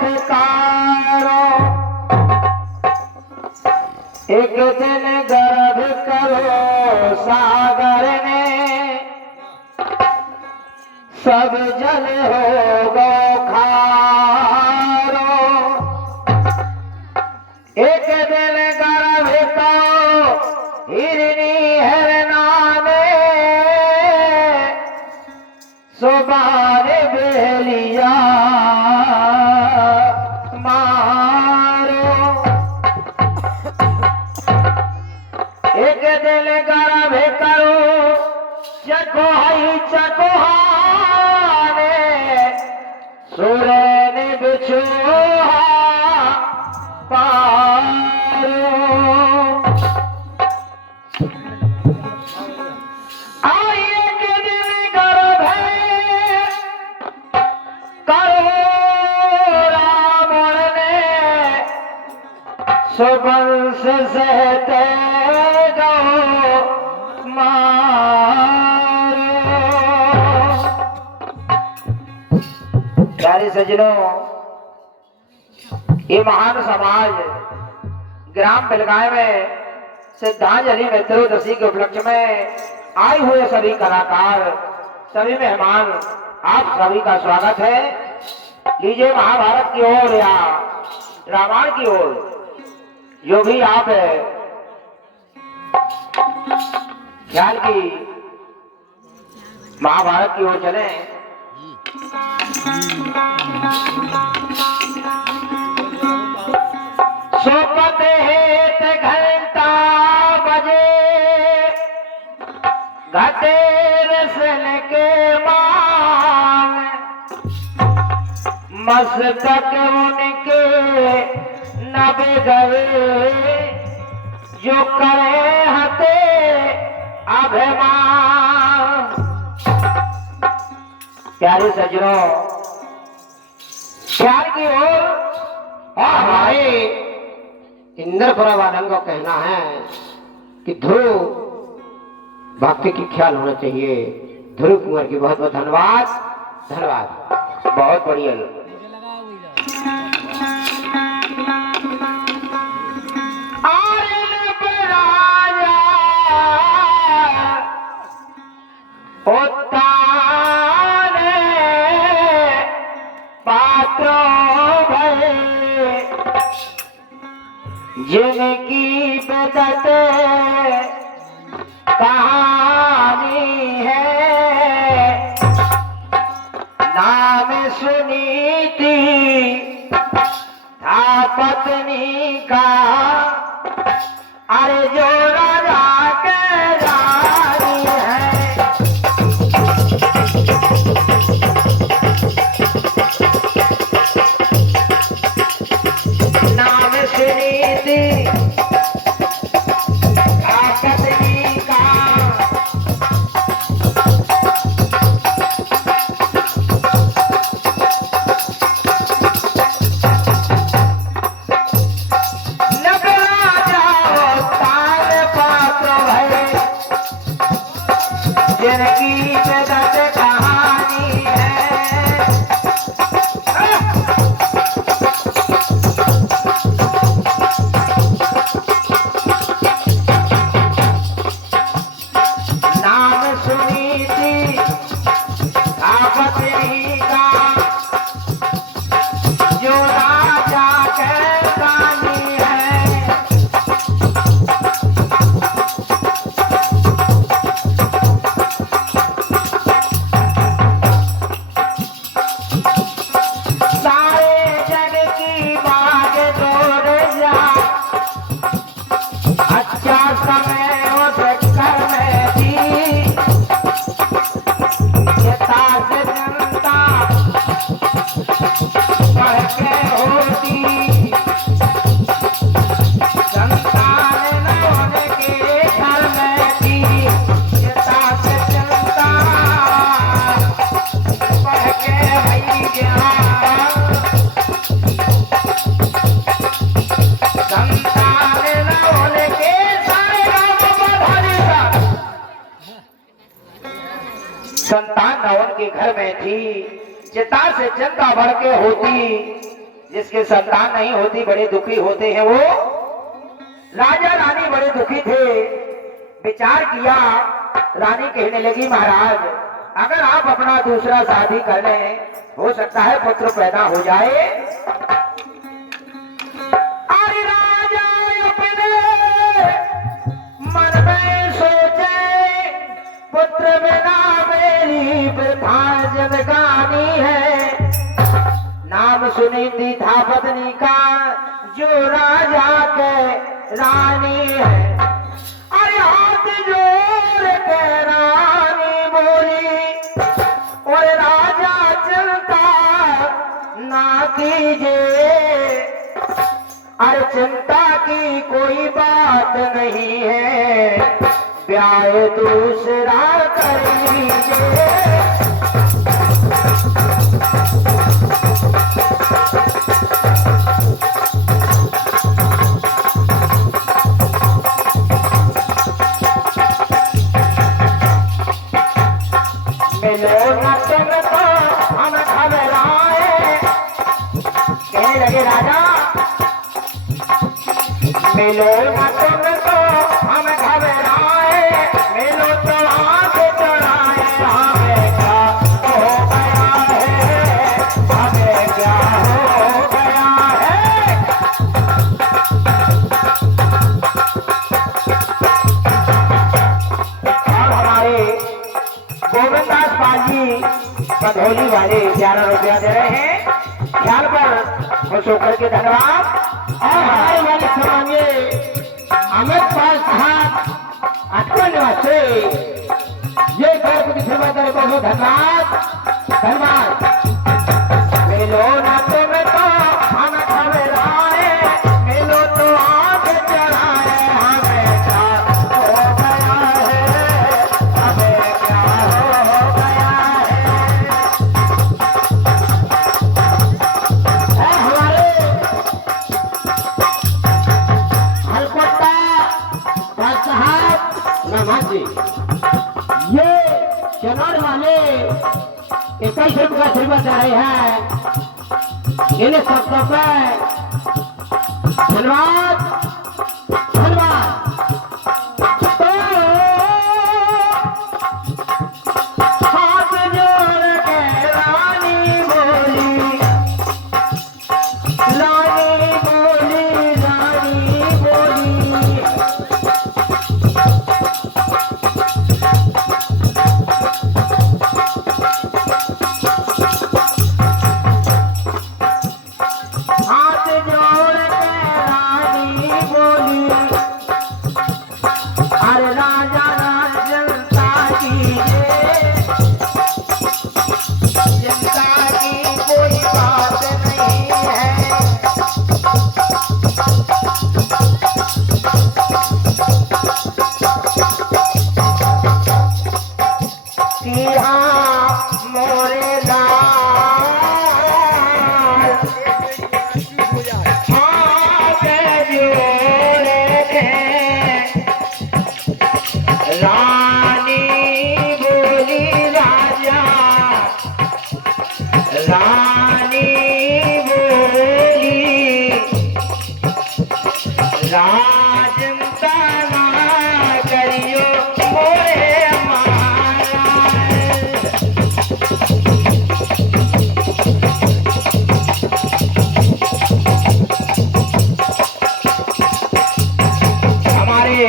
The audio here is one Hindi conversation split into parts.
धिक्कारो, एक दिन गर्भ करो सागर ने, सब जल हो गो खारो। एक दिन गर्भ करो हिरनी हिरना ने, सुबार बेलिया मारो। एक दिल गर्भ करो चकोहाई चकोहाने, सुरन बिछोहा पारो। आई एक दिल गर्भ करो रावण ने, सुबंस सहते गो मारो। प्यारे सज्जनों, ये महान समाज ग्राम बिलगाय में सिद्धांजलि मित्रोदशी के उपलक्ष्य में आए हुए सभी कलाकार, सभी मेहमान, आप सभी का स्वागत है। लीजिए महाभारत की ओर या रामायण की ओर जो भी आप ख्याल की महाभारत की ओर चले। सोपत हेत घंटा बजे, घटे रसन के मान, मस्तक उनके नब गए, जो करे हते अभिमान। प्यारे सज्जनों, प्यार की ओर और हमारे इंद्रपुरा वालन को कहना है कि ध्रुव भक्ति की ख्याल होना चाहिए। ध्रुव कुमार की बहुत बहुत धन्यवाद, धन्यवाद, बहुत बढ़िया। जिनकी बदत कहानी है, नाम सुनी थी था पत्नी का, अरे जो राजा के रानी है। नाम सुनी थी पत्नी का, जिनकी जगत कहानी है। नाम सुनी थी पत्नी का, जो राजा के रानी है। अच्छा समय उस घर में थी, ताज जनता बढ़ के होती, संतान न होने के घर में थी, ताज जनता बढ़ के भैया, संतान न होने के संतान रावण के घर में थी, चिता से जनता बढ़ के होती, जिसके संतान नहीं होती बड़े दुखी होते हैं वो। राजा रानी बड़े दुखी थे। विचार किया, रानी कहने लगी महाराज अगर आप अपना दूसरा शादी कर लें हो सकता है पुत्र पैदा हो जाए। अरे राजा अपने मन में सोचे पुत्र बिना मेरी वृथा जिंदगानी है। नाम सुनी थी था पत्नी का जो राजा के रानी है। अरे हाथ जोड़ के रानी बोली और राजा चिंता ना कीजिए। अरे चिंता की कोई बात नहीं है, ब्याह दूसरा कर लीजिए। राजा मिलो न तुमको हम घबराए, मिलो तो आंख चढ़ाए। हमें क्या हो गया है, हमें क्या हो गया है। और हमारे गोविंदास पाजी पधौली वाले 11 रुपया दे रहे हैं। ख्याल पर खुश होकर के धन्यवाद। और हमारे वाले समांगे अमित पाल साहब अटकल निवासी ये गणपति सेवा दल बहुत धन्यवाद धन्यवाद। मिलो ना तुम तो हम घबराए, मिलो तो आंख चढ़ाए। हमें क्या हो गया है, हमें क्या हो गया है। हमारे हलकोटा साहब नमाजी ये चनौर वाले 21 रुपये का श्रीमत दे रहे हैं। इन्हें सबको धन्यवाद धन्यवाद। तो हाथ जोड़ के रानी बोली, रानी बोली, रानी बोली। हाथ जोड़ के रानी बोली, अरे राजा जनता कीजिए, जनता की कोई बात नहीं है। कि हाँ मोरे लाल हाथ जोड़े थे। रानी बोली राजा, रानी बोली राजंता ना करियो मोरे मारा। हमारे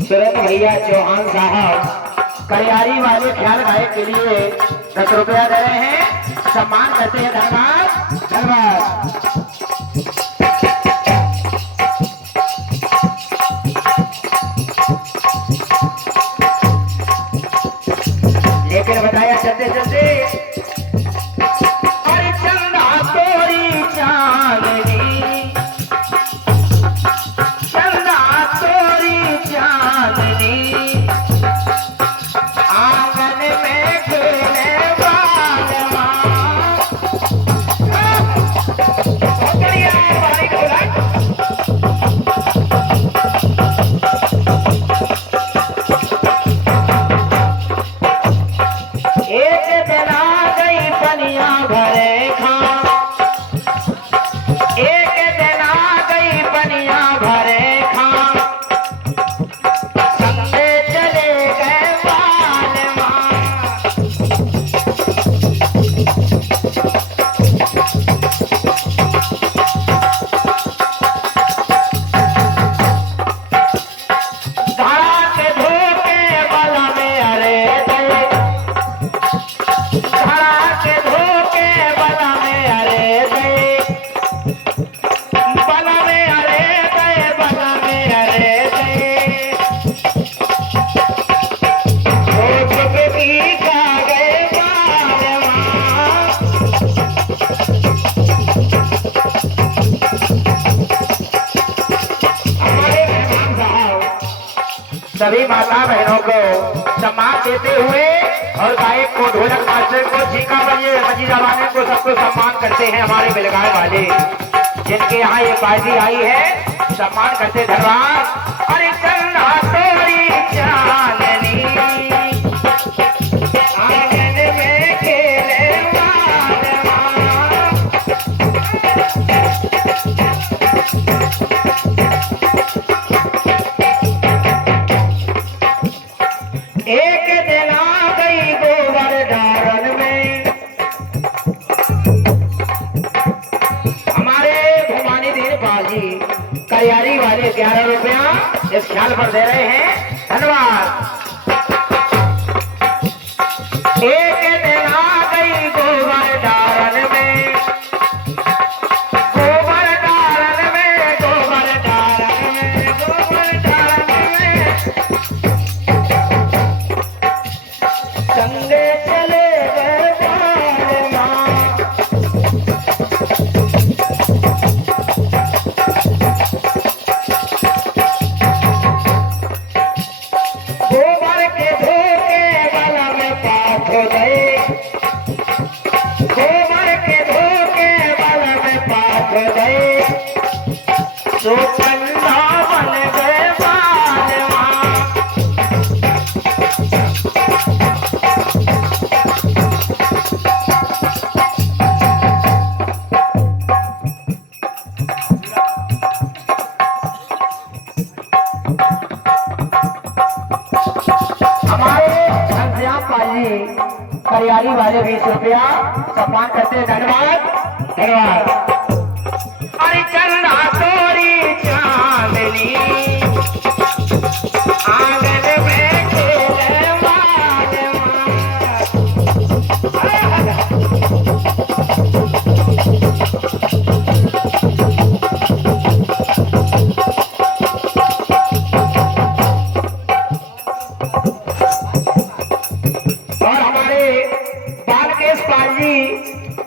सुरत भैया चौहान साहब करियारी वाले ख्याल गायक के लिए 10 रुपया दे रहे हैं। सम्मान करते हैं। धन्यवाद धन्यवाद। लेकिन बताया चलते चलते अरे चंदा तोरी चांदनी, चंदा तोरी चांदनी, आंगन में खेले बालवा। सभी माता बहनों को सम्मान देते हुए और गायक को, ढोलक मास्टर को, झीका मजीरा वाले को, सबको सम्मान करते हैं हमारे बिलगाए वाले, जिनके यहाँ ये पार्टी आई है। सम्मान करते धन्यवाद। अरे चन्ना तोरी चांदनी आंगन में खेले एक दिन आ गई गोबर डारन में। हमारे भवानी दीन बाजी करियारी वाले 11 रुपया इस ख्याल पर दे रहे हैं, धन्यवाद। एक दिन आ गई गोबर डारन में, गोबर डारन में, गोबर डारन में, गोबर डारन में संगे चले गए बालमा। गोबर के धोके वाला में पाप हो गए, गोबर के धोके वाला में पाप हो गए, तो चंदा बन गए बालमा। करियारी वाले 20 रुपया सम्मान करते हैं, धन्यवाद धन्यवाद। अरे चन्ना तोरी चांदनी आंगन में खेले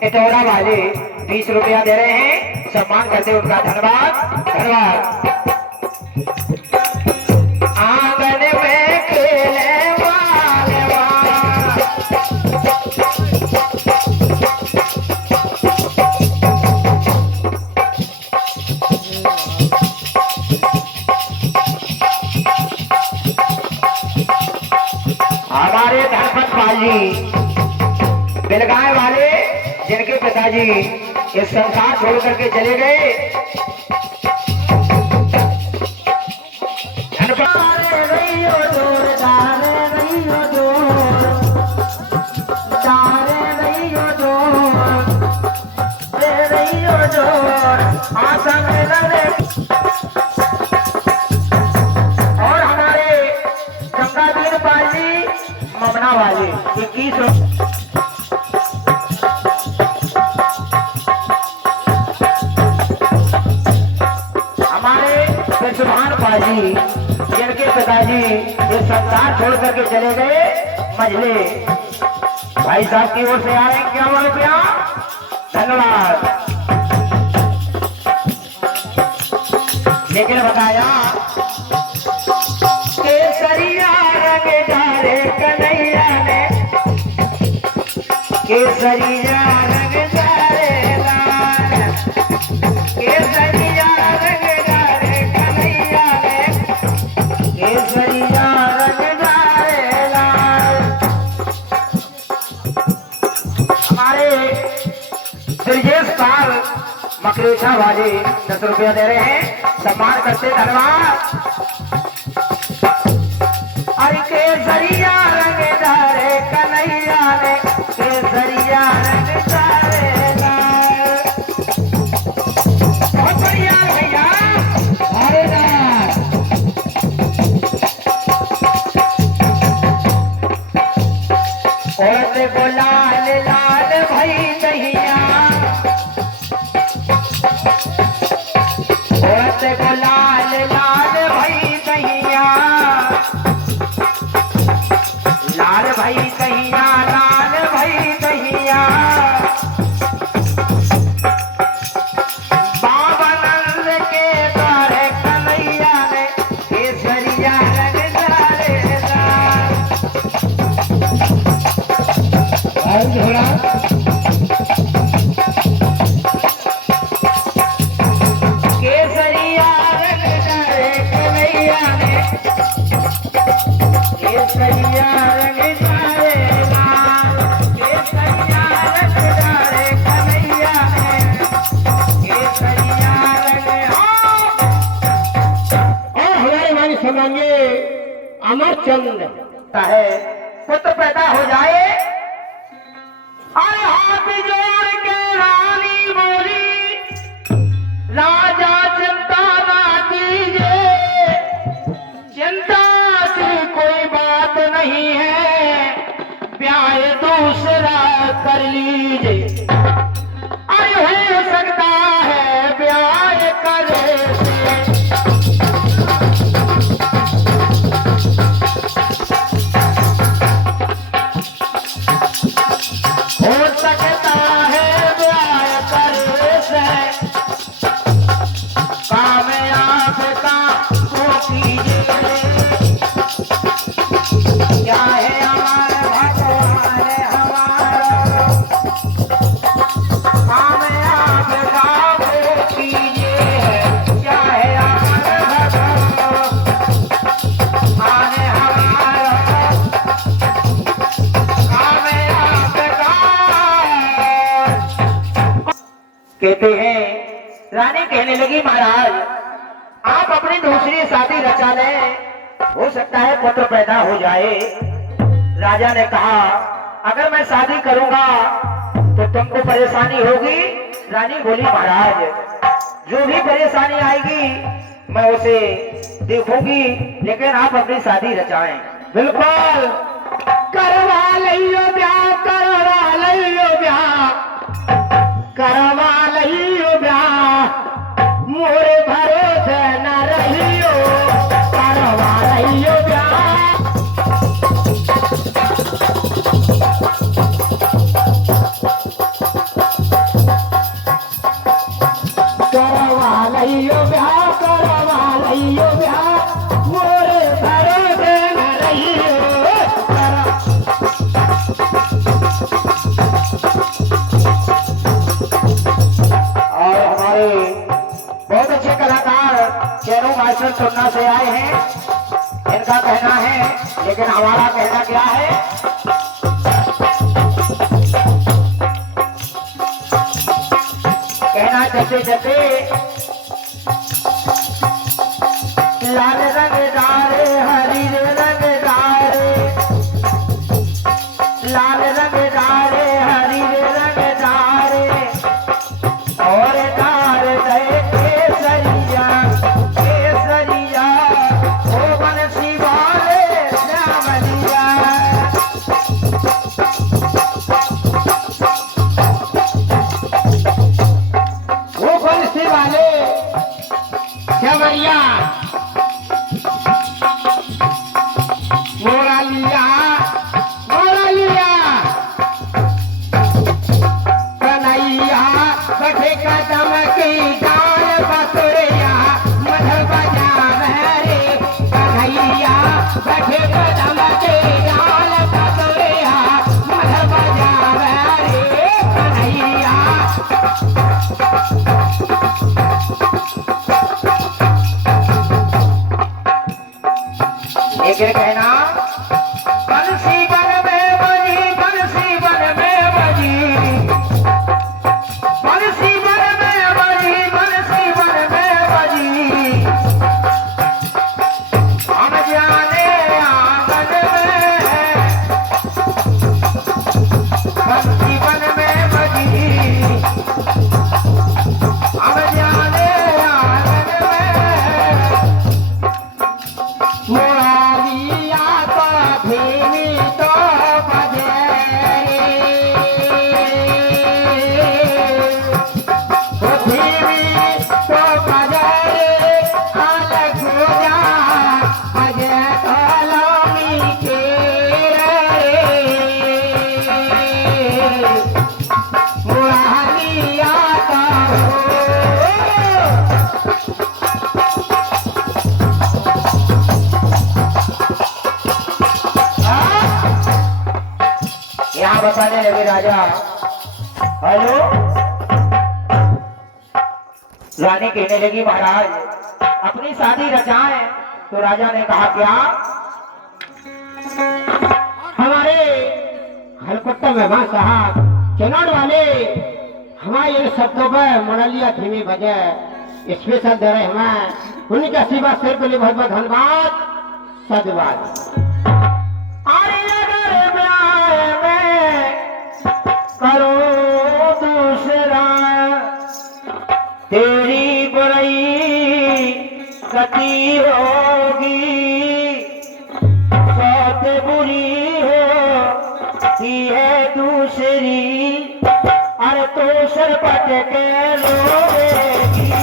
इटौरा वाले 20 रुपया दे रहे हैं, सम्मान करते हैं उनका, धन्यवाद धन्यवाद। आंगन में खेले वाले हमारे धनपत बाजी बिलगाए वाले, जिनके पिताजी इस संसार छोड़ करके चले गए। और हमारे गंगाधर पाली ममना वाले 21 सुभान पाजी, जिनके पिताजी इस संसार छोड़ करके चले गए। मजले भाई साहब की ओर से आ रहे हैं 51 रुपया, धन्यवाद। लेकिन बताया केसरिया रंग डाले कन्हैया ने, केसरिया रंग डाले लाल, केसरिया रंग मकरेशा वाले 10 रुपया दे रहे हैं, सम्मान करते, धन्यवाद। अरे केसरिया रंग डाले कन्हैया ने, केसरिया रंग डाले लाल। बहुत बढ़िया भैया, औरत को लाल लाल भई दहिया, औरत को लाल लाल भई दहिया, लाल भई दहिया, लाल भई दहिया। बाबा नंद के द्वारे कन्हैया ने केसरिया रंग डाले। अमरचंद है पुत्र पैदा हो जाए। अरे हाथ जोड़ के रानी बोली, राजा चिंता ना कीजिए, चिंता की कोई बात नहीं है, ब्याह दूसरा कर लीजिए। अरे हो सकता है ब्याह करे हो सकता है ब्याह करे से, कामयाब का को कीजिए। क्या है हमारे भगवान हमारा, कामयाब का को कीजिए। क्या है हमारे भगवान हमारा, कहते हैं। रानी कहने लगी महाराज आप अपनी दूसरी शादी रचा लें, हो सकता है पुत्र पैदा हो जाए। राजा ने कहा अगर मैं शादी करूंगा तो तुमको परेशानी होगी। रानी बोली महाराज जो भी परेशानी आएगी मैं उसे देखूंगी, लेकिन आप अपनी शादी रचाएं। बिल्कुल करवा लियो ब्याह, करवा लियो ब्याह, करवा लियो ब्याह, मोरे भरोसे न रहियो, करवा लियो ब्याह। करवा लियो ब्याह, करवा लियो ब्याह, मोरे भरोसे न रहियो। और हमारे बहुत अच्छे कलाकार चेरो मास्टर सुनना से आए हैं, इनका कहना है, लेकिन हमारा कहना क्या है। कहना चलते चलते लाल रंग डारे हरी रंग डारे, लाल रंग डारे हरी रंग डारे, और डार दे केसरिया केसरिया, ओ बंसी वाले श्यामलिया। वो बंसी वाले श्यामलिया मोरा लिया, मोरा लिया, कन्हैया बैठे कदम की डाल बसुरिया, मध बजावे रे, कन्हैया बैठे कदम की डाल बसुरिया, मध बजावे रे, कन्हैया। लेकिन कहना बंसी बन में बजी, बंसी बन में बजी, बंसी बन में बजी, बंसी बन में बजी, हम जाने आंगन में, बंसी बन में बजी, हम जाने आंगन में, मोरा लिया तो धीमी तो बजे रे, धीमी तो बजे रे, अलग हो जा बजे तो लौनी के रे, मोरा लिया तो यहाँ बताने लगे राजा। हेलो, रानी कहने लगी महाराज अपनी शादी रचाएं। तो राजा ने कहा क्या। हमारे हलकत्ता मेहमान साहब चनाड़ वाले हमारे इन शब्दों पर मोरलिया धीमी बजे स्पेशल दे रहे हमें, उनके आशीर्वाद शेर के लिए बहुत बहुत धन्यवाद। सदवाद। अरे अगर ब्याह में करो दूसरा तेरी बुराई गति होगी, बहुत बुरी होती है दूसरी, अरे तो सरपट के रोएगी।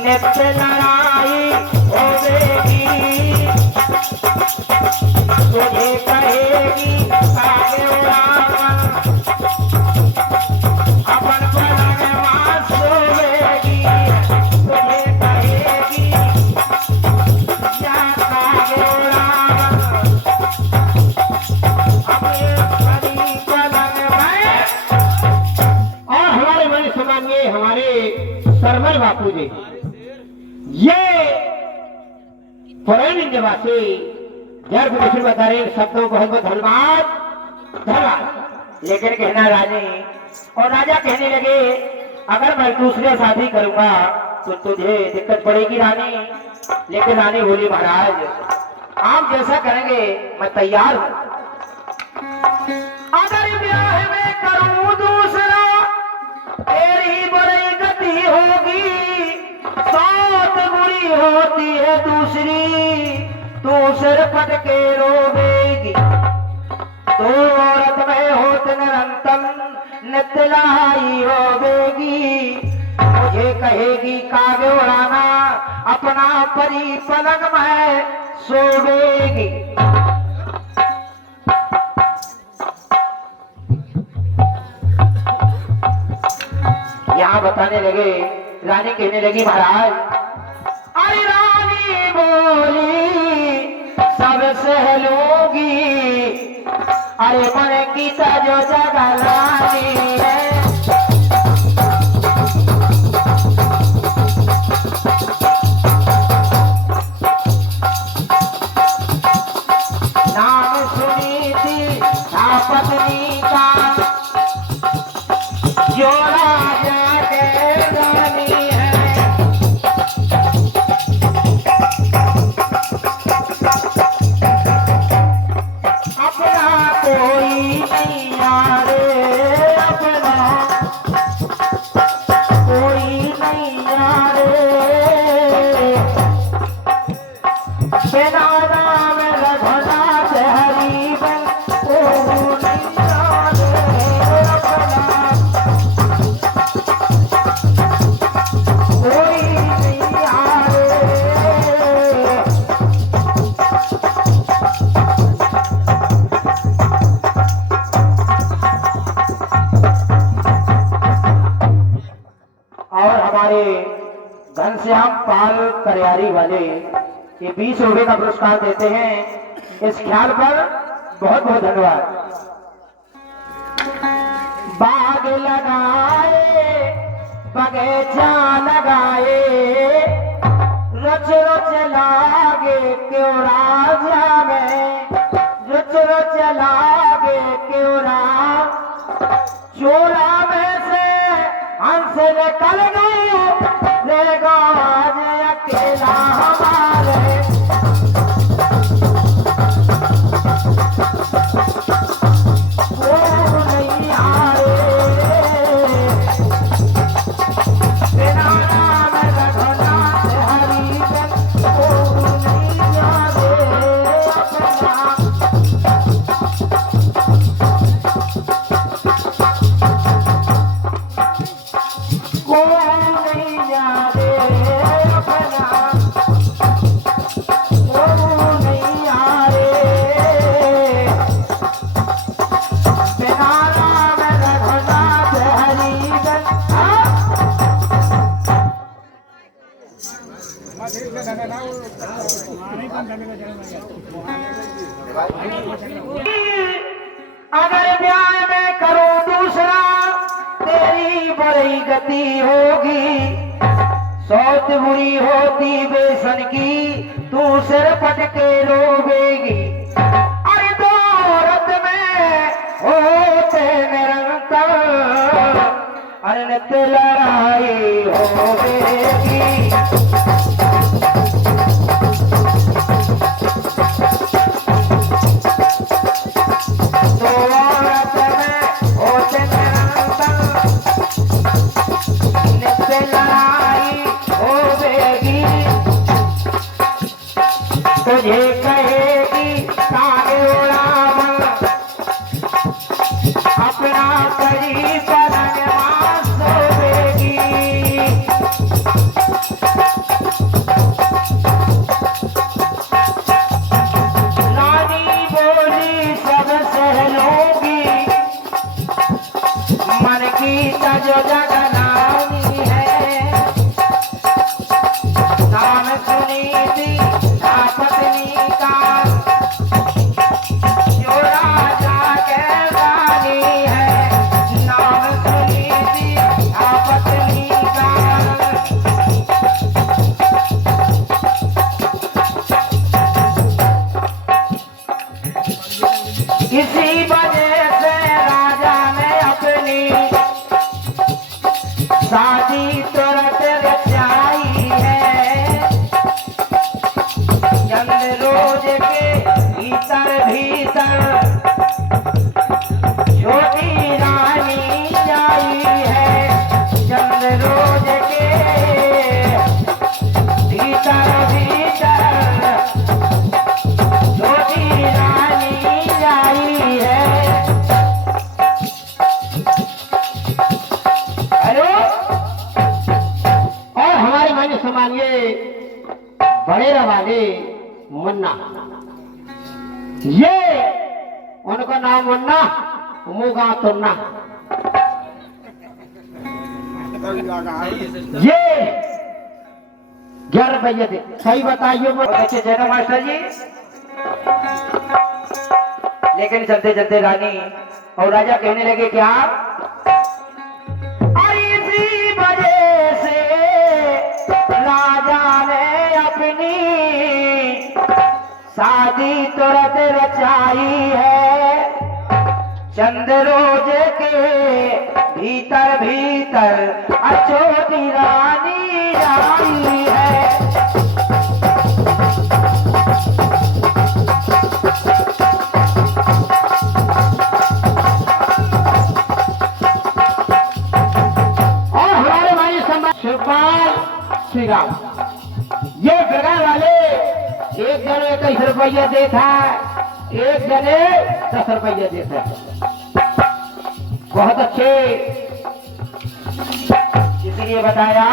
नित्य लड़ाई होगी, तुझे कहेगी आगे उड़ावन, अपन पलंग में सोएगी, तुझे कहेगी या आगे उड़ावन, अपने परी पलंग में। और हमारे बड़े समान्य हमारे सरमल बापू जी, ये पुरानी निवासी जड़ विषय बता रहे शब्दों बहुत बहुत धन्यवाद धन्यवाद। लेकिन कहना रानी और राजा कहने लगे अगर मैं दूसरे शादी करूंगा तो तुझे दिक्कत पड़ेगी रानी। लेकिन रानी बोली महाराज आप जैसा करेंगे मैं तैयार हूं। अगर ब्याह में करूं दूसरा तेरी बुरी गति होगी, बहुत बुरी होती है दूसरी, तू सिर पट के रोवेगी। तो औरत में होत निरंतम नित्य लड़ाई होगी, मुझे कहेगी कागे उड़ाना, अपना परी पलंग में सोवेगी। यहाँ बताने लगे रानी कहने लगी महाराज अरे रानी बोली सब सह लूंगी, अरे मन की जो जगह रानी है, नाम सुनी थी पत्नी का जो राजा के रानी है, अपना कोई नहीं यारे, अपना कोई नहीं यारे, बिना नाम रघुनाथ हरि बन ओ नहीं यारे, अपना कोई नहीं यारे। और हमारे घनश्याम पाल करियारी वाले ये 20 रुपए का पुरस्कार देते हैं, इस ख्याल पर बहुत बहुत धन्यवाद। बाग लगाए बगीचा लगाए, रुच रुच लागे क्यों राजा में, रुच रुच लागे क्यों राम, चोला में से हंस निकल गए, लेगा आज अकेला हमारे, वो नहीं आए, बिना नाम रघुनाथ हरि बन वो नहीं आए, अपना को नहीं यारे, अपना को नहीं यारे, बिना नाम रघुनाथ हरि बन। अगर ब्याह में करो दूसरा तेरी बुरी गति होगी, सौत बुरी होती बेसन की तू सिर पटके रोवेगी। अरे दौलत में होते निरंतर अरे नित लड़ाई होवेगी। दौलत में होते निरंतर नित लड़ाई होवेगी। तुझे कहेगी तागे उड़ावन अपना करी परनवास होवेगी। नानी बोली सब सह लूंगी मन की तजो जगनानी है। नाम सुनी थी पत्नी का जो राजा के रानी है। नाम सुनी थी पत्नी का इसी वजह से राजा ने अपनी शादी तुरंत रचाई है। चंद रोज के भीतर भीतर छोटी रानी आई है। चंद रोज के भीतर भीतर छोटी रानी आई है। हेलो, और हमारे माने समानिए बड़े वाले मुन्ना, ये उनका नाम मुन्ना मुगा तुन्ना। ये 11 रुपये थे, सही बताइए। बहुत अच्छे जैनो मास्टर जी। लेकिन चलते चलते रानी और राजा कहने लगे कि आप इसी वजह से राजा ने अपनी शादी तुरंत रचाई है। चंद रोज के भीतर भीतर छोटी रानी आई है। और हमारे भाई शिवपाल श्री राम, ये जगह वाले एक जने 21 रुपये देता है, एक जने 10 रुपये देता है। बहुत अच्छे, इसलिए बताया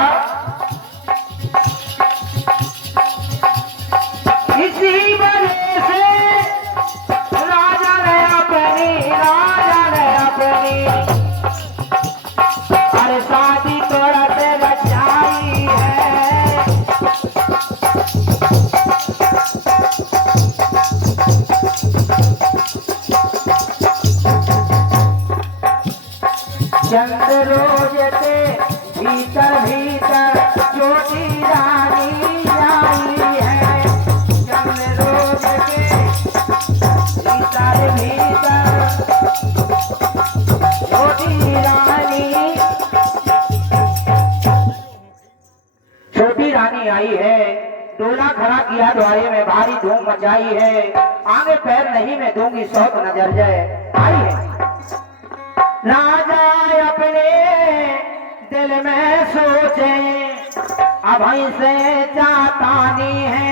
इसी वजह से राजा ने अपनी अरे शादी तुरंत रचाई है। चंद रोज के भीतर भीतर छोटी रानी आई है। चंद रोज के भीतर भीतर छोटी रानी आई है। डोला खड़ा किया द्वारे में, भारी धूम मचाई है। आगे पैर नहीं मैं दूंगी, सौत नजर जाए आई है। राजा अपने दिल में सोचे अब से चातानी है।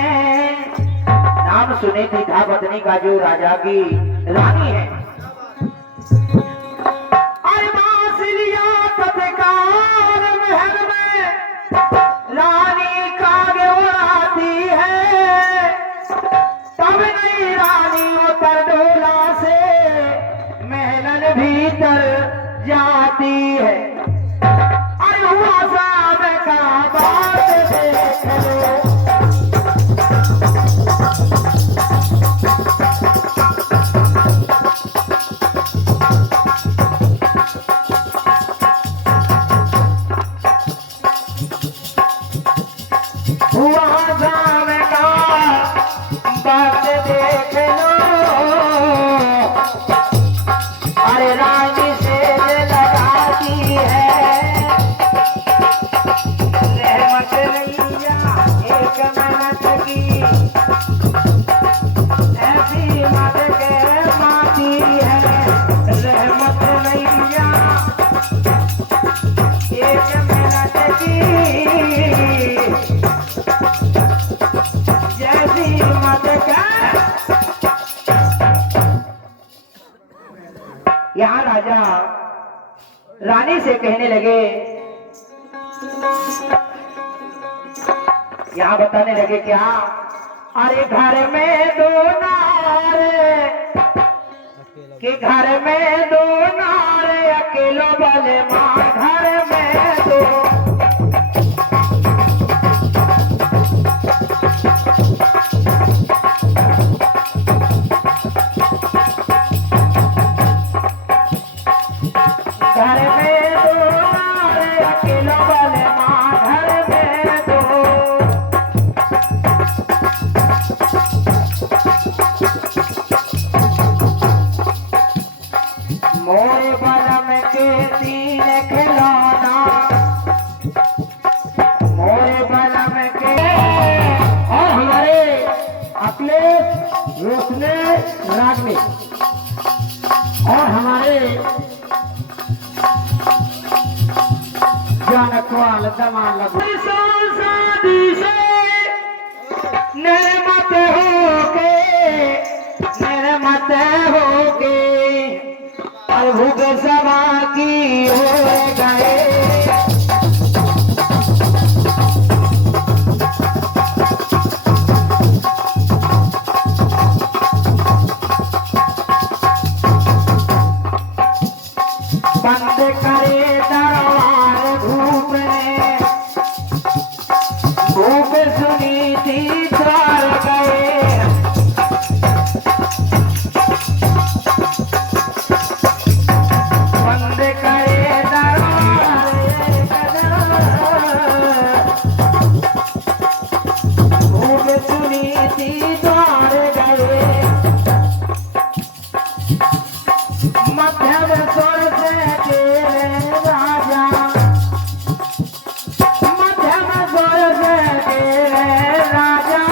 नाम सुनी थी था पत्नी का जो राजा की रानी है। अरे बांसुरिया तत्काल महल में रानी कागे उड़ाती है। तब नई रानी उतर डोला से महलन भीतर जाती है। अरे हुआ साहब का बात देख लो। रानी से लगाती है रहमत नैया एक मिनट की ऐसी मत के माती है रहमत नैया एक मिनट की जैसी मत का। यहाँ राजा रानी से कहने लगे, यहाँ बताने लगे क्या, अरे घर में दो नारे कि घर में दो नारे अकेलो वाले माँ घर में दो घर में दो नारे अकेलो वाले माँ घर में दो मोरे बलम के तीन खिलौना मोरे बलम के और हमारे अपने रोशने रागनी और हमारे जानकवाल दमान लगू शादी से निर्मत होके प्रभु के सभा की हो गए बंद करे दरबार धूप ने भूप सुनी थी चल गए बंद करे दरबार भूप सुनी थी द्वार गए मध्यम स्वर से तेरे राजा मध्यम स्वर से तेरे राजा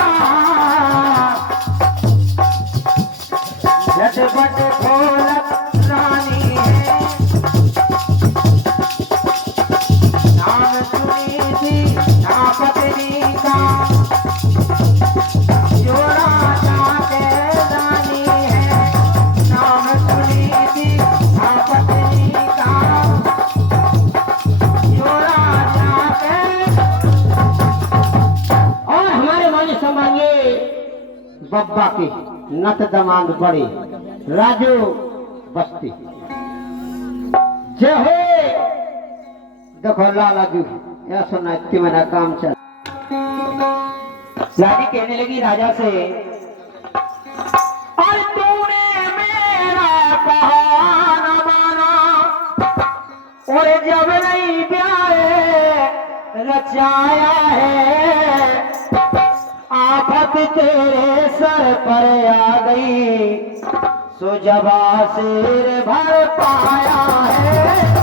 झटपट खोलत रानी है नाम सुनी थी ना पत्नी का जो राजा के रानी है नाम सुनी थी ना पत्नी का जो राजा के। और हमारे मानी संभालिए बब्बा की नत दमांद बड़ी राजू बस्ती जय हो। देखो लाला जी या सुना इतनी मेरा काम चल। रानी कहने लगी राजा से, और तूने मेरा कहा न माना और जब नहीं प्यारे रचाया है आफत तेरे सर पर आ गई सो जबा सिर भर पाया है